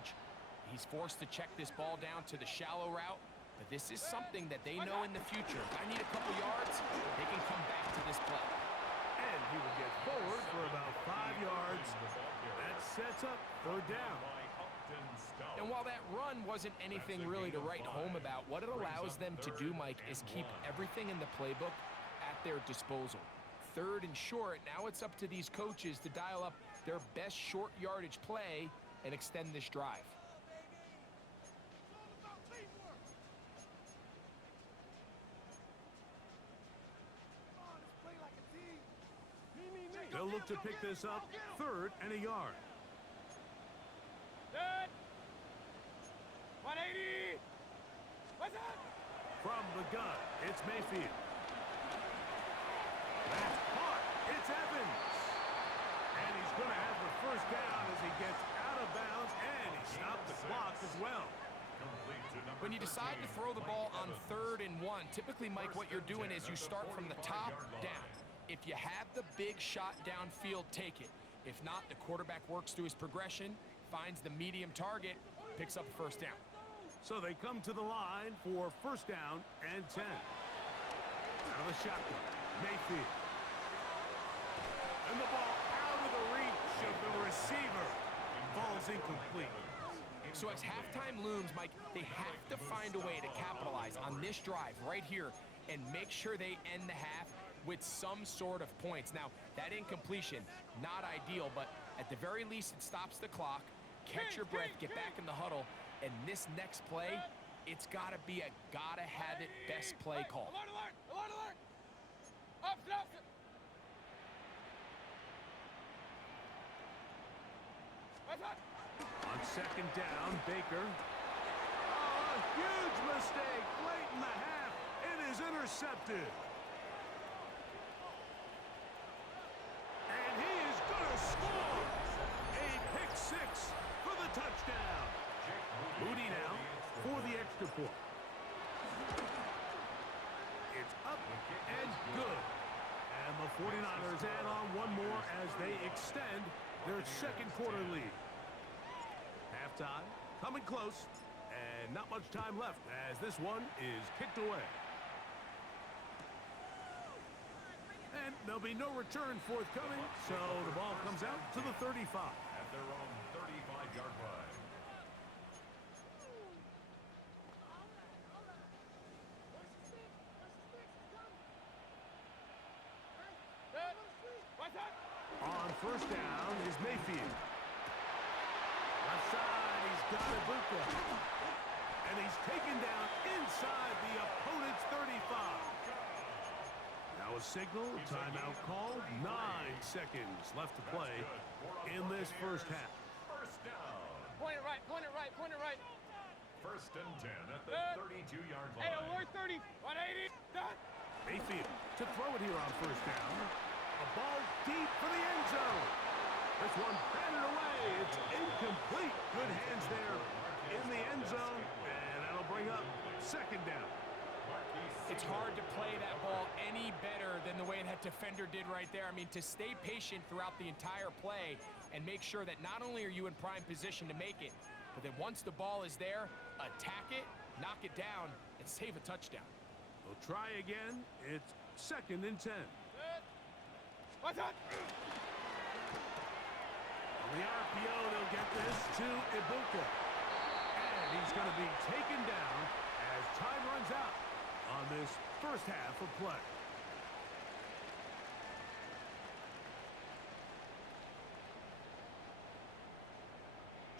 yardage. He's forced to check this ball down to the shallow route, but this is something that they know in the future. If I need a couple yards, they can come back to this play. And he will get forward for about 5 yards. That sets up 3rd down. And while that run wasn't anything really to write home about, what it allows them to do, Mike, is keep everything in the playbook at their disposal. 3rd and short, now it's up to these coaches to dial up their best short yardage play and extend this drive. They'll look to pick this up 3rd and a yard. Good. 180. What's that? From the gun, it's Mayfield. That's caught. It's Evans. And he's going to have the 1st down as he gets out of bounds, and he stopped the clock as well. When you decide to throw the ball on 3rd and 1, typically, Mike, what you're doing is you start from the top down. If you have the big shot downfield, take it. If not, the quarterback works through his progression, finds the medium target, picks up the 1st down. So they come to the line for 1st down and 10. Out of the shotgun, Mayfield. And the ball out of the reach of the receiver. Ball's incomplete. So as halftime looms, Mike, they have to find a way to capitalize on this drive right here and make sure they end the half with some sort of points. Now, that incompletion, not ideal, but at the very least, it stops the clock. Catch your breath, get back in the huddle, and this next play, it's got to be a gotta-have-it best play call. Alert, alert, alert, alert. Opposite, opposite. What's that? On 2nd down, Baker. Oh, a huge mistake late in the half. It is intercepted. And he is going to score. A pick 6 for the touchdown. Moody now for the extra point. It's up and good. And the 49ers add on one more as they extend their 2nd quarter lead. Halftime coming close, and not much time left as this one is kicked away. And there'll be no return forthcoming, so the ball comes out to the 35. At their own 35-yard line. What's that? On 1st down is Mayfield. Left side, he's got Ibuka. And he's taken down inside the opponent's 35. Now a signal, timeout called. 9 seconds left to play in this 1st half. 1st down. Point it right, point it right, point it right. 1st and 10 at the 32-yard line. Hey, alert 30. 180. Done. Mayfield to throw it here on 1st down. A ball deep for the end zone. This one batted away. It's incomplete. Good hands there in the end zone. And that'll bring up 2nd down. It's hard to play that ball any better than the way that defender did right there. I mean, to stay patient throughout the entire play and make sure that not only are you in prime position to make it, but then once the ball is there, attack it, knock it down, and save a touchdown. We'll try again. It's 2nd and 10. What's that? On the RPO, they'll get this to Ibuka. And he's going to be taken down as time runs out on this 1st half of play.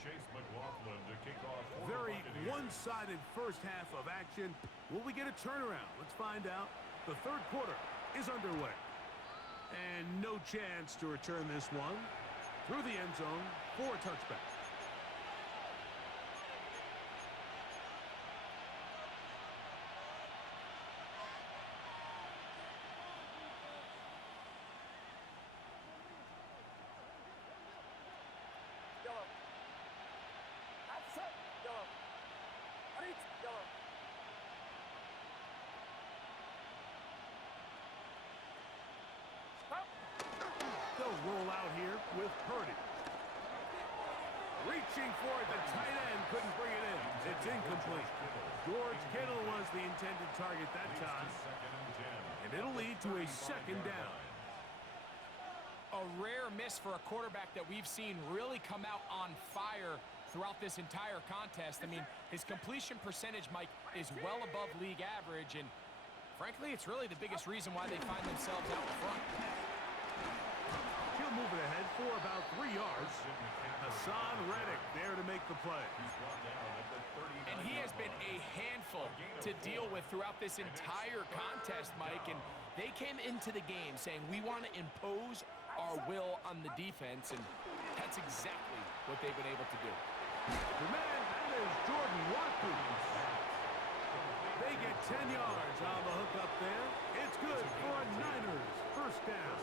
Chase McLaughlin to kick off. Very one-sided 1st half of action. Will we get a turnaround? Let's find out. The 3rd quarter is underway. And no chance to return this one through the end zone for a touchback. Yellow. Outside. Yellow. Reach. Yellow. Stop. They'll roll out here with Purdy. Reaching for it, the tight end couldn't bring it in. It's incomplete. George Kittle was the intended target that time. And it'll lead to a second down. A rare miss for a quarterback that we've seen really come out on fire throughout this entire contest. I mean, his completion percentage, Mike, is well above league average, and frankly, it's really the biggest reason why they find themselves out in front. He'll move it ahead for about 3 yards. Hassan Reddick there to make the play. And he has been a handful to deal with throughout this entire contest, Mike, and they came into the game saying, we want to impose our will on the defense, and that's exactly what they've been able to do. The man, that is Jordan Watkins. They get 10 yards on the hook up there. It's good for a Niners first down.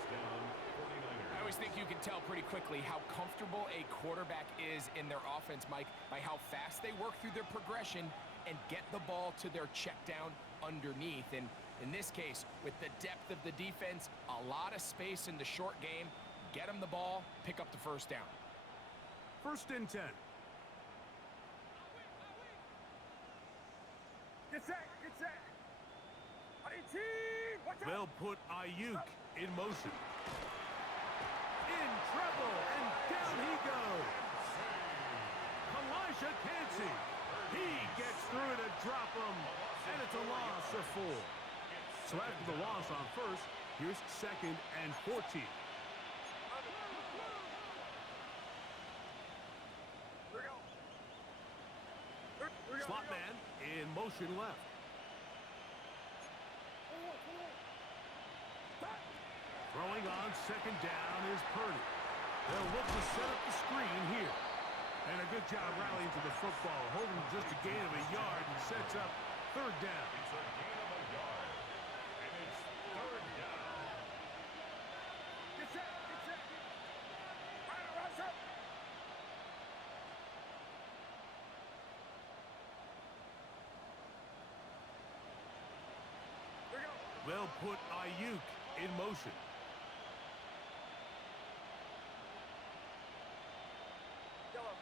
I always think you can tell pretty quickly how comfortable a quarterback is in their offense, Mike, by how fast they work through their progression and get the ball to their check down underneath. And in this case, with the depth of the defense, a lot of space in the short game, get them the ball, pick up the first down. First and 10. Get set, get set. They'll put Ayuk in motion. In trouble, and down he goes. Elijah Cansey. He gets through to drop him, and it's a loss of 4. So after the loss on first, here's second and 14. Slot man in motion left. Throwing on second down is Purdy. They'll look to set up the screen here. And a good job rallying to the football, holding just a gain of a yard and sets up third down. It's a gain of a yard. And it's third down. Get set, get set. Rise up. Here we go. They'll put Ayuk in motion. Yellow.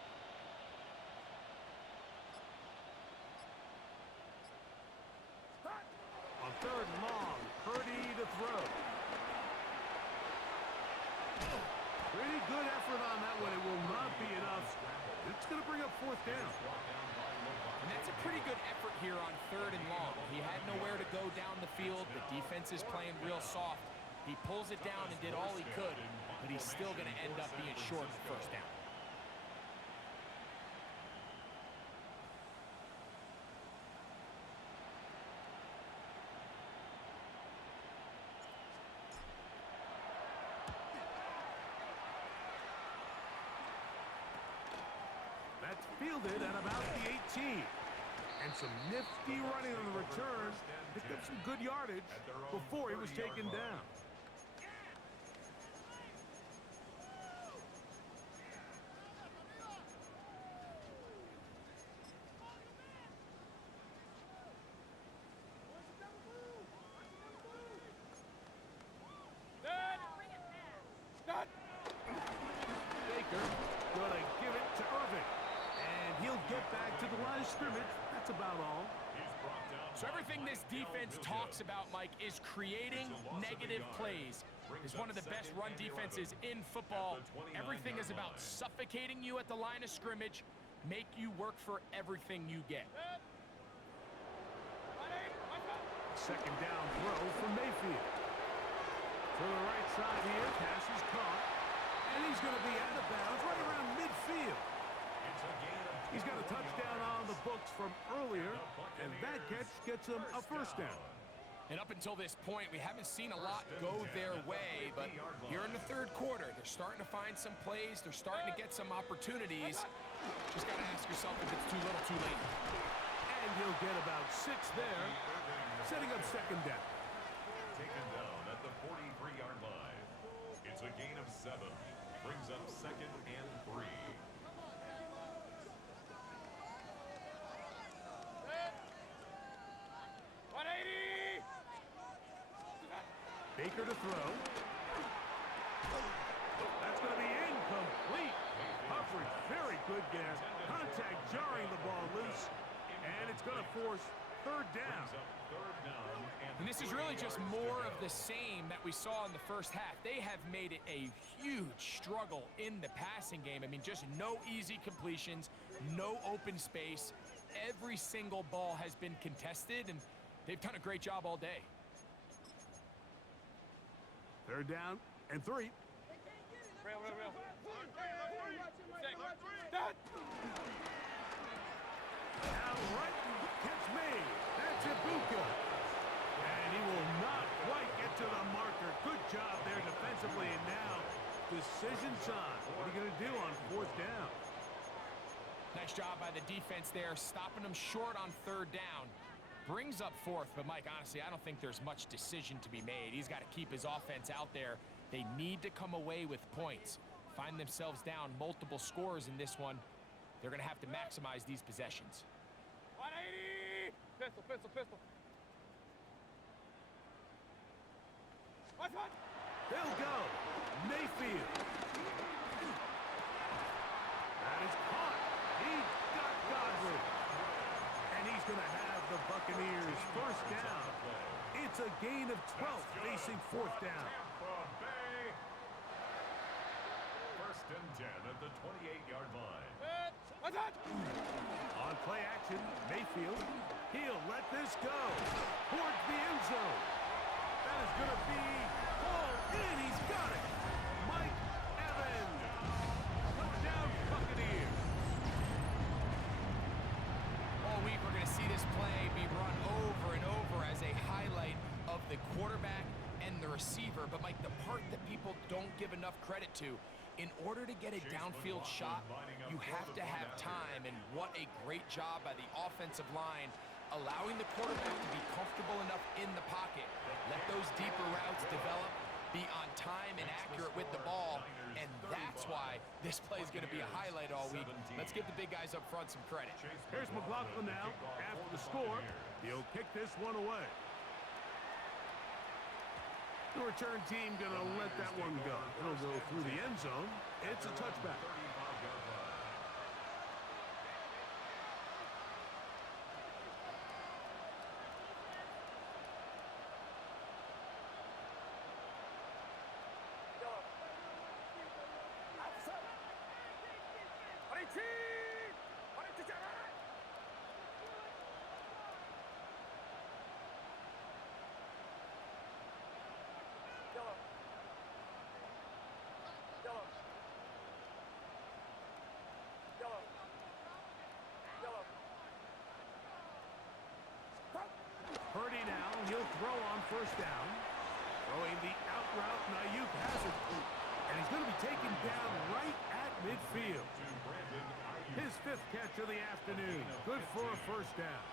On third and long, Purdy to throw. Pretty good effort on that one. It will not be enough. It's going to bring up fourth down. And that's a pretty good effort here on third and long. He had nowhere to go down the field. The defense is playing real soft. He pulls it down and did all he could, but he's still going to end up being short of the first down. That's fielded at about the 18. And some nifty running on the return. Picked up some good yardage before he was taken down. Done. Baker gonna give it to Irving. And he'll get back to the line of scrimmage. That's about all. So everything this defense talks about, Mike, is creating negative plays. It's one of the best run defenses in football. Everything is about suffocating you at the line of scrimmage, make you work for everything you get. Second down throw for Mayfield. To the right side here, pass is caught. And he's going to be out of bounds right around midfield. He's got a touchdown on the books from earlier, and that catch gets him a first down. And up until this point, we haven't seen a lot go their way, but here in the third quarter, they're starting to find some plays. They're starting to get some opportunities. Just got to ask yourself if it's too little, too late. And he'll get about 6 there, setting up second down. Taken down at the 43-yard line. It's a gain of 7. Brings up second and 3. Baker to throw. That's going to be incomplete. Coverage, very good move there. Contact jarring the ball loose, and it's going to force third down. And this is really just more of the same that we saw in the first half. They have made it a huge struggle in the passing game. I mean, just no easy completions, no open space. Every single ball has been contested, and they've done a great job all day. Third down and 3. Real. Now right, catch me. That's Ibuka. And he will not quite get to the marker. Good job there defensively, and now decision time. What are you going to do on fourth down? Nice job by the defense there, stopping them short on third down. Brings up fourth, but Mike, honestly, I don't think there's much decision to be made. He's got to keep his offense out there. They need to come away with points. Find themselves down multiple scores in this one. They're going to have to maximize these possessions. 180! Pistol. What's what? They'll go. Mayfield. That is caught. He got Godwin. And he's going to have the Buccaneers first down. It's a gain of 12 facing fourth down. First and 10 at the 28-yard line. What's that? On play action, Mayfield. He'll let this go towards the end zone. That is going to be hauled in. He's got it. Mike Evans. Touchdown Buccaneers. All week, we're going to see this play be run over and over as a highlight of the quarterback and the receiver. But, Mike, the part that people don't give enough credit to, in order to get a downfield shot, you have to have time, and what a great job by the offensive line, allowing the quarterback to be comfortable enough in the pocket. Let those deeper routes develop, be on time and accurate with the ball, and that's why this play is going to be a highlight all week. Let's give the big guys up front some credit. Here's McLaughlin now. After the score, he'll kick this one away. The return team going to let that one go. It'll go through the end zone. It's a touchback. Purdy now, he'll throw on first down. Throwing the out route, Ayuk has it. And he's going to be taken down right at midfield. His 5th catch of the afternoon. Good for a first down.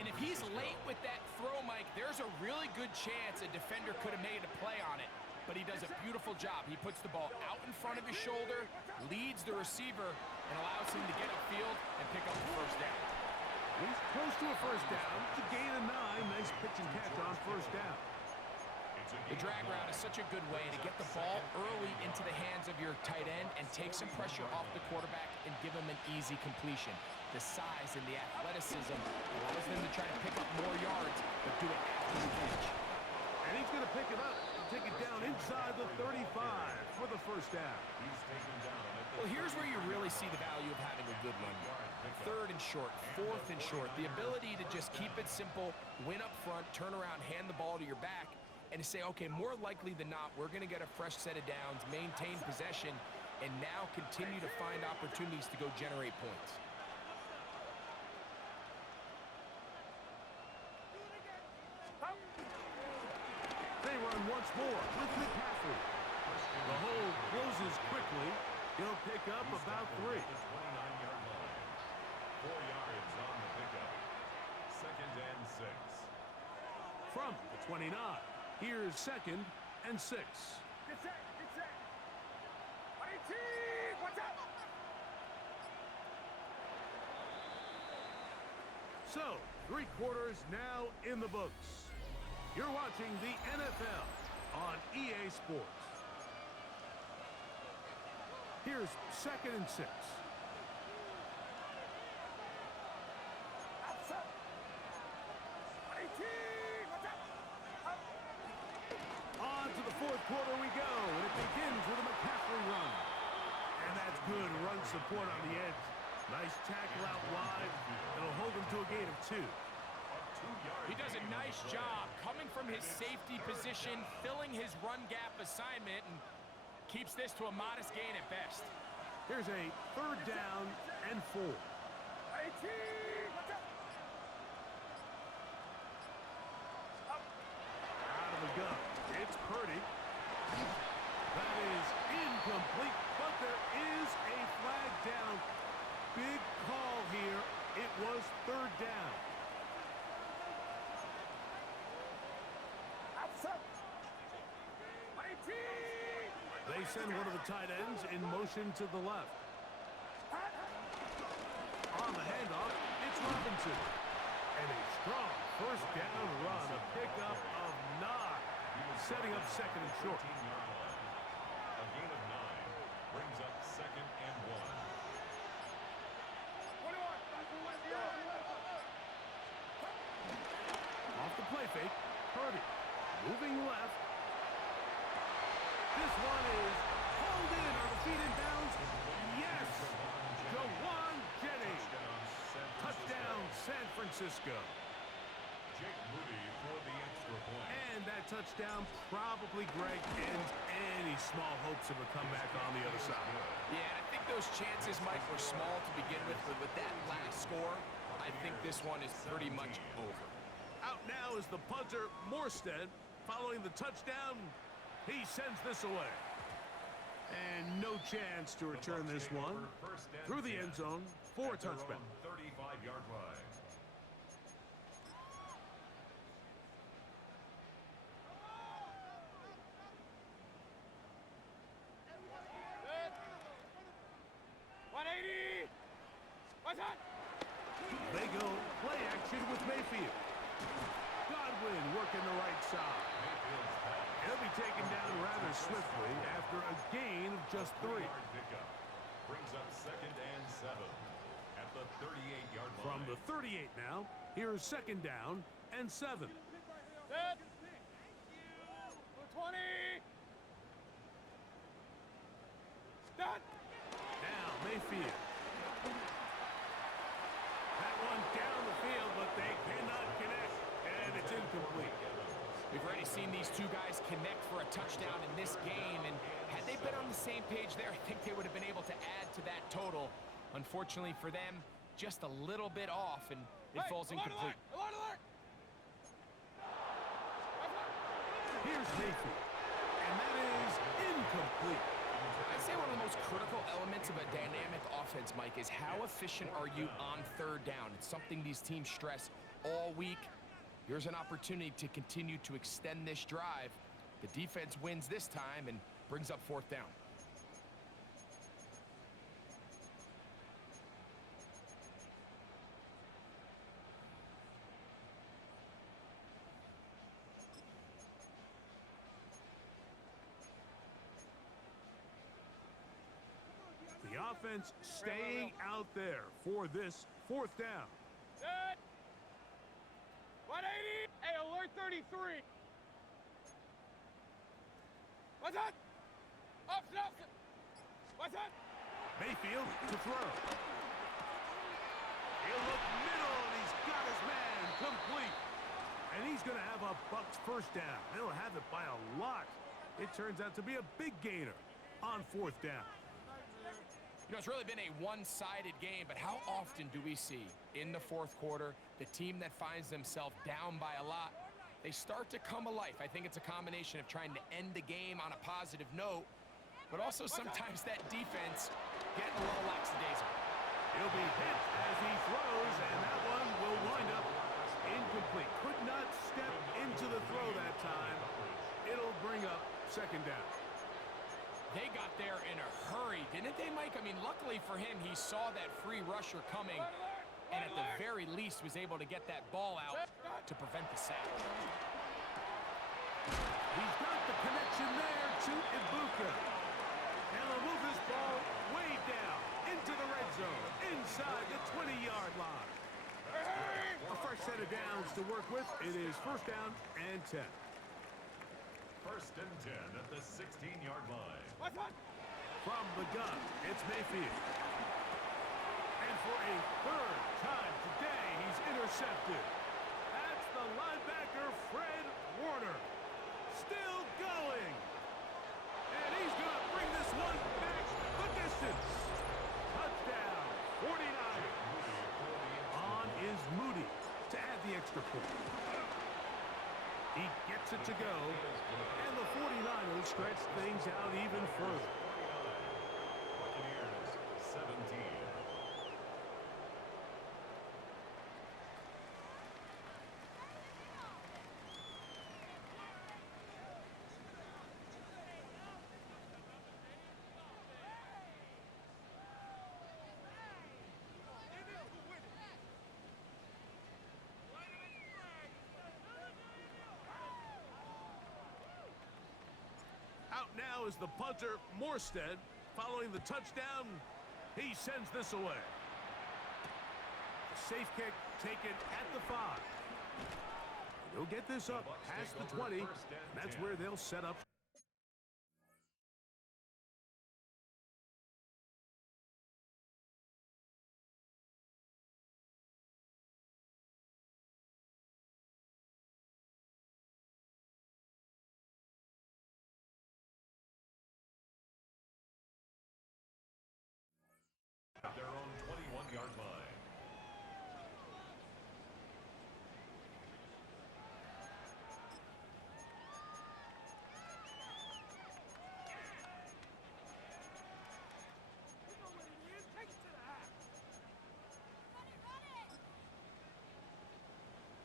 And if he's late with that throw, Mike, there's a really good chance a defender could have made a play on it. But he does a beautiful job. He puts the ball out in front of his shoulder, leads the receiver, and allows him to get upfield and pick up the first down. He's close to a first down. It's a gain of 9. Nice pitch and catch on first down. The drag route is such a good way to get the ball early into the hands of your tight end and take some pressure off the quarterback and give him an easy completion. The size and the athleticism allows them to try to pick up more yards, but do it after the catch. And he's going to pick it up and take it down inside the 35 for the first down. Well, here's where you really see the value of having a good run. 3rd and short, 4th and short. The ability to just keep it simple, win up front, turn around, hand the ball to your back, and to say, okay, more likely than not, we're going to get a fresh set of downs, maintain possession, and now continue to find opportunities to go generate points. They run once more with McCaffrey. The hole closes quickly. He'll pick up about 3. 4 yards on the pickup. 2nd and 6. From the 29. Here's 2nd and 6. Get set. 180! What's up? So, 3 quarters now in the books. You're watching the NFL on EA Sports. Here's 2nd and 6. On to the 4th quarter we go, and it begins with a McCaffrey run. And that's good run support on the edge. Nice tackle out wide. It'll hold him to a gain of 2. He does a nice job coming from his safety position, filling his run gap assignment, and keeps this to a modest gain at best. Here's a 3rd down and 4. Out of the gun. It's Purdy. That is incomplete, but there is a flag down. Big call here. It was 3rd down. They send one of the tight ends in motion to the left. On the handoff, it's Robinson. And a strong 1st down run, a pickup of 9, setting up 2nd and short. A gain of 9 brings up 2nd and 1. Off the play fake, Purdy moving left. This one is hauled in on the feet and bounds. Yes! Jawan Jennings. Touchdown, San Francisco. Jake Moody for the extra point. And that touchdown probably, Greg, ends any small hopes of a comeback on the other side. Yeah, and I think those chances, Mike, were small to begin with, but with that last score, I think this one is pretty much over. Out now is the punter, Morstead. Following the touchdown, he sends this away. And no chance to return this one through the end zone for a touchback. 35-yard line. They go play action with Mayfield. Godwin working the right side. He'll be taken down rather swiftly after a gain of just 3. Pickup brings up 2nd and 7 at the 38-yard line. From the 38 now, here's 2nd down and 7. Set. 20. Done. Now Mayfield. That one down the field, but they cannot connect, and it's incomplete. We've already seen these two guys connect for a touchdown in this game, and had they been on the same page there, I think they would have been able to add to that total. Unfortunately for them, just a little bit off, and it falls incomplete. Here's Mayfield, and that is incomplete. I'd say one of the most critical elements of a dynamic offense, Mike, is how efficient are you on 3rd down. It's something these teams stress all week. Here's an opportunity to continue to extend this drive. The defense wins this time and brings up 4th down. The offense staying out there for this 4th down. Set. 180. Hey, alert 33. What's that? Up, Nelson. What's that? Mayfield to throw. He'll look middle, and he's got his man complete. And he's going to have a Bucs 1st down. They'll have it by a lot. It turns out to be a big gainer on 4th down. You know, it's really been a one-sided game, but how often do we see in the 4th quarter the team that finds themselves down by a lot, they start to come alive? I think it's a combination of trying to end the game on a positive note, but also sometimes that defense getting a little lackadaisical. He'll be hit as he throws, and that one will wind up incomplete. Could not step into the throw that time. It'll bring up 2nd down. They got there in a hurry, didn't they, Mike? I mean, luckily for him, he saw that free rusher coming, and at the very least was able to get that ball out to prevent the sack. He's got the connection there to Ibuka. And they'll move this ball way down into the red zone, inside the 20-yard line. A fresh set of downs to work with. It is first down and 10. First and 10 at the 16-yard line. From the gun, it's Mayfield. And for a third time today, he's intercepted. That's the linebacker, Fred Warner. Still going. And he's going to bring this one back the distance. Touchdown, 49ers. On is Moody to add the extra point. He gets it to go, and the 49ers stretch things out even further. Buccaneers 17. Out now is the punter, Morstead. Following the touchdown, he sends this away. The safe kick taken at the 5. He'll get this up past the 20. And that's where they'll set up. At their own 21-yard line.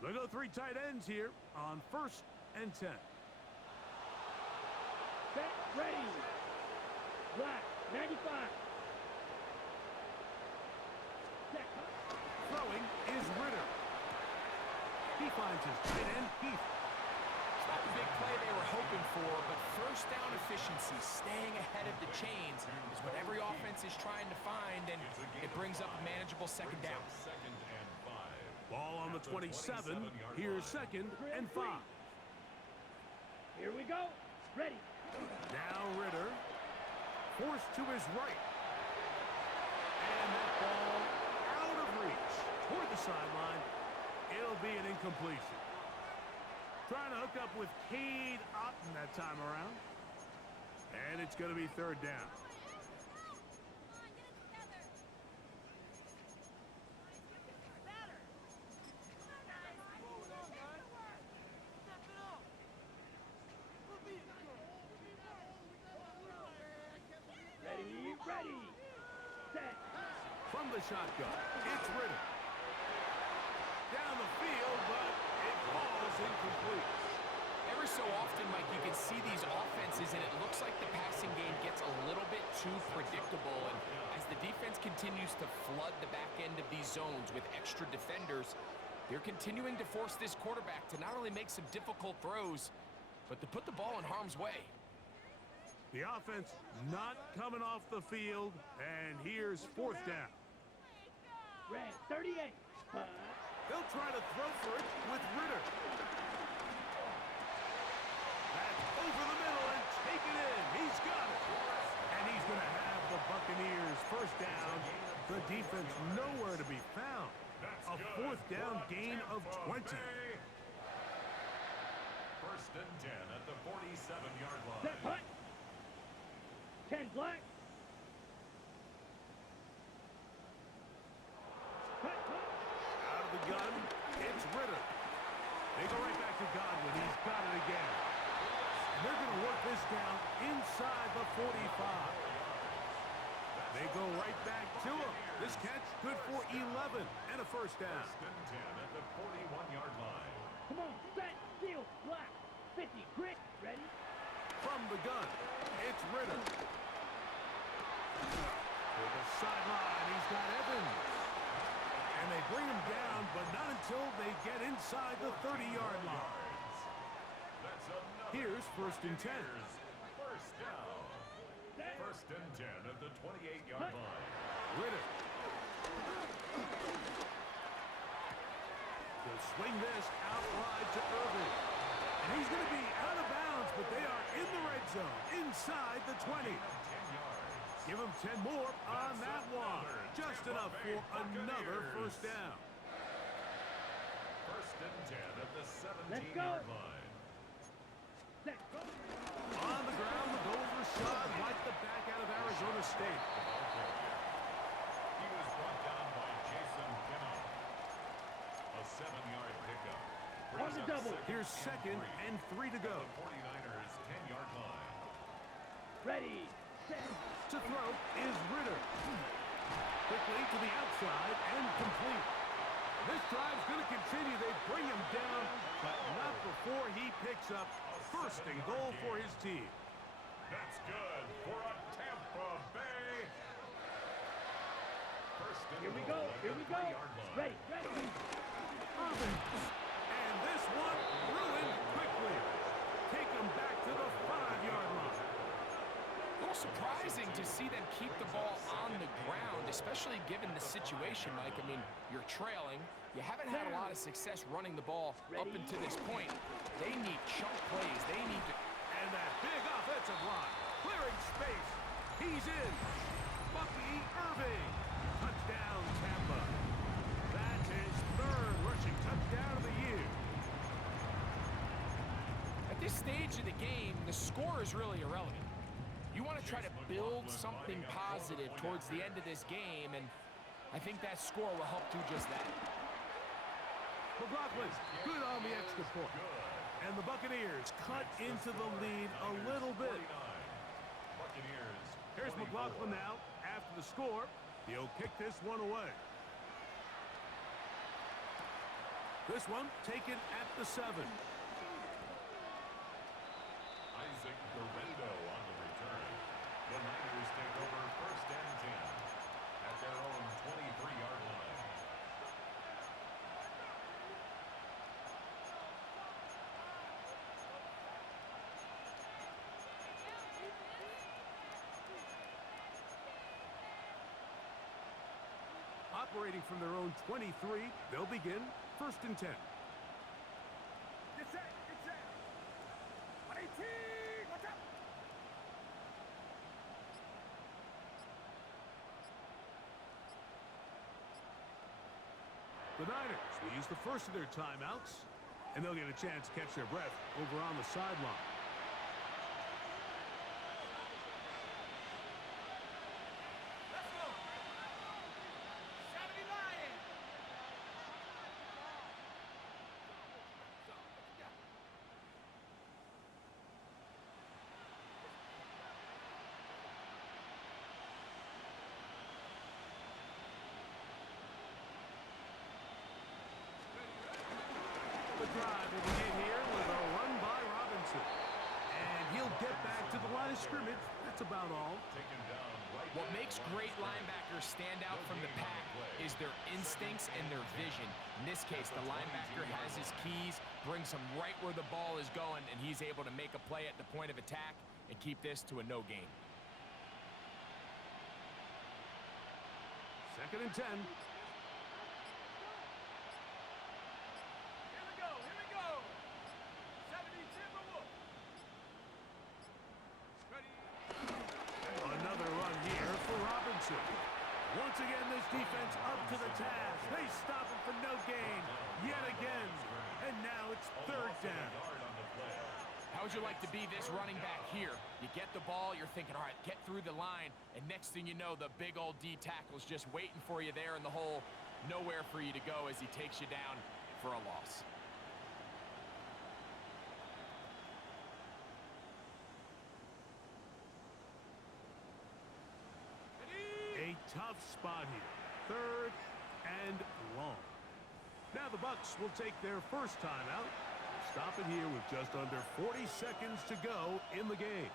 They'll go 3 tight ends here on first and 10. Set, ready. Black, 95. Throwing is Ritter. He finds his tight end, Heath. It's not the big play they were hoping for, but first down efficiency, staying ahead of the chains, is what every offense is trying to find, and it brings up a manageable second down. Second and 5. Ball on the 27. Here's second and 5. Here we go. Ready. Now Ritter. Forced to his right. And that ball out of reach. Toward the sideline. It'll be an incompletion. Trying to hook up with Cade Otton that time around. And it's going to be third down. Ready. Set. From the shotgun, it's Ritter. Down the field, but it falls incomplete. Every so often, Mike, you can see these offenses, and it looks like the passing game gets a little bit too predictable. And as the defense continues to flood the back end of these zones with extra defenders, they're continuing to force this quarterback to not only make some difficult throws, but to put the ball in harm's way. The offense not coming off the field, and here's fourth down. Red, 38. They'll try to throw for it with Ritter. That's over the middle and taken in. He's got it. And he's going to have the Buccaneers first down. The defense nowhere to be found. A fourth down gain of 20. First and 10 at the 47-yard line. Set, punt. 10 black. Out of the gun, it's Ritter. They go right back to Godwin. He's got it again. And they're going to work this down inside the 45. They go right back to him. This catch good for 11 and a first down. First and 10 at the 41-yard line. Come on, set, steal, black. 50, grit, ready. From the gun, it's Ritter. To the sideline, he's got Evans. And they bring him down, but not until they get inside the 30-yard line. That's another. Here's first and 10. First down. First First and 10 at the 28-yard line. Ritter. He'll swing this out wide to Irving. And he's going to be out of bounds, but they are in the red zone, inside the 20. 10 yards. Give him 10 more on that one. Just enough for another first down. First and 10 at the Let's go. 17-yard line. Set, go. On the ground, the goal for Rashad White, the back out of Arizona State. He was brought down by Jason Pinnock. A 7-yard pickup. On the double. Here's second and 3 to go. The 49ers 10-yard line. Ready, set. To throw is Ritter. Quickly to the outside and complete. This drive's going to continue. They bring him down, but not before he picks up first and goal for his team. That's good for a Tampa Bay. First and Here we goal go, at here the we go. 3-yard line. Ready, ready. And this one ruined quickly. Take him back to the 5-yard line. A little surprising to see them keep the ball on the ground, especially given the situation, Mike. I mean, you're trailing. You haven't had a lot of success running the ball up until this point. They need chunk plays. They need to... And that big offensive line, clearing space. He's in. Bucky Irving. Touchdown, Tampa. That's his third rushing touchdown of the year. At this stage of the game, the score is really irrelevant. You want to try to build something positive towards the end of this game, and I think that score will help do just that. McLaughlin, good on the extra point. And the Buccaneers cut into the lead a little bit. Buccaneers. Here's 24. McLaughlin now. After the score, he'll kick this one away. This one taken at the 7. Isaac Guerrero on the return. The Niners take over first and 10 at their own 23-yard line. Operating from their own 23, they'll begin first and 10. Get set, get set. 118, watch out. The Niners will use the first of their timeouts, and they'll get a chance to catch their breath over on the sideline. Let's go. 70 Lions. The drive will begin here with a run by Robinson. And he'll get back to the line of scrimmage. That's about all. Taken down right. What makes great linebackers stand out from the pack is their instincts and their vision. In this case, the linebacker has his keys, brings him right where the ball is going, and he's able to make a play at the point of attack and keep this to a no gain. Second and 10. Here we go, here we go. 70 Timberwolves. Ready. Another run here for Robinson. Once again, this defense up to the task. They stop him for no gain yet again. And now it's third down. How would you like to be this running back here? You get the ball, you're thinking, all right, get through the line, and next thing you know, the big old D tackle's just waiting for you there in the hole. Nowhere for you to go as he takes you down for a loss. A tough spot here. Third and long. Now the Bucs will take their first timeout. Stop it here with just under 40 seconds to go in the game.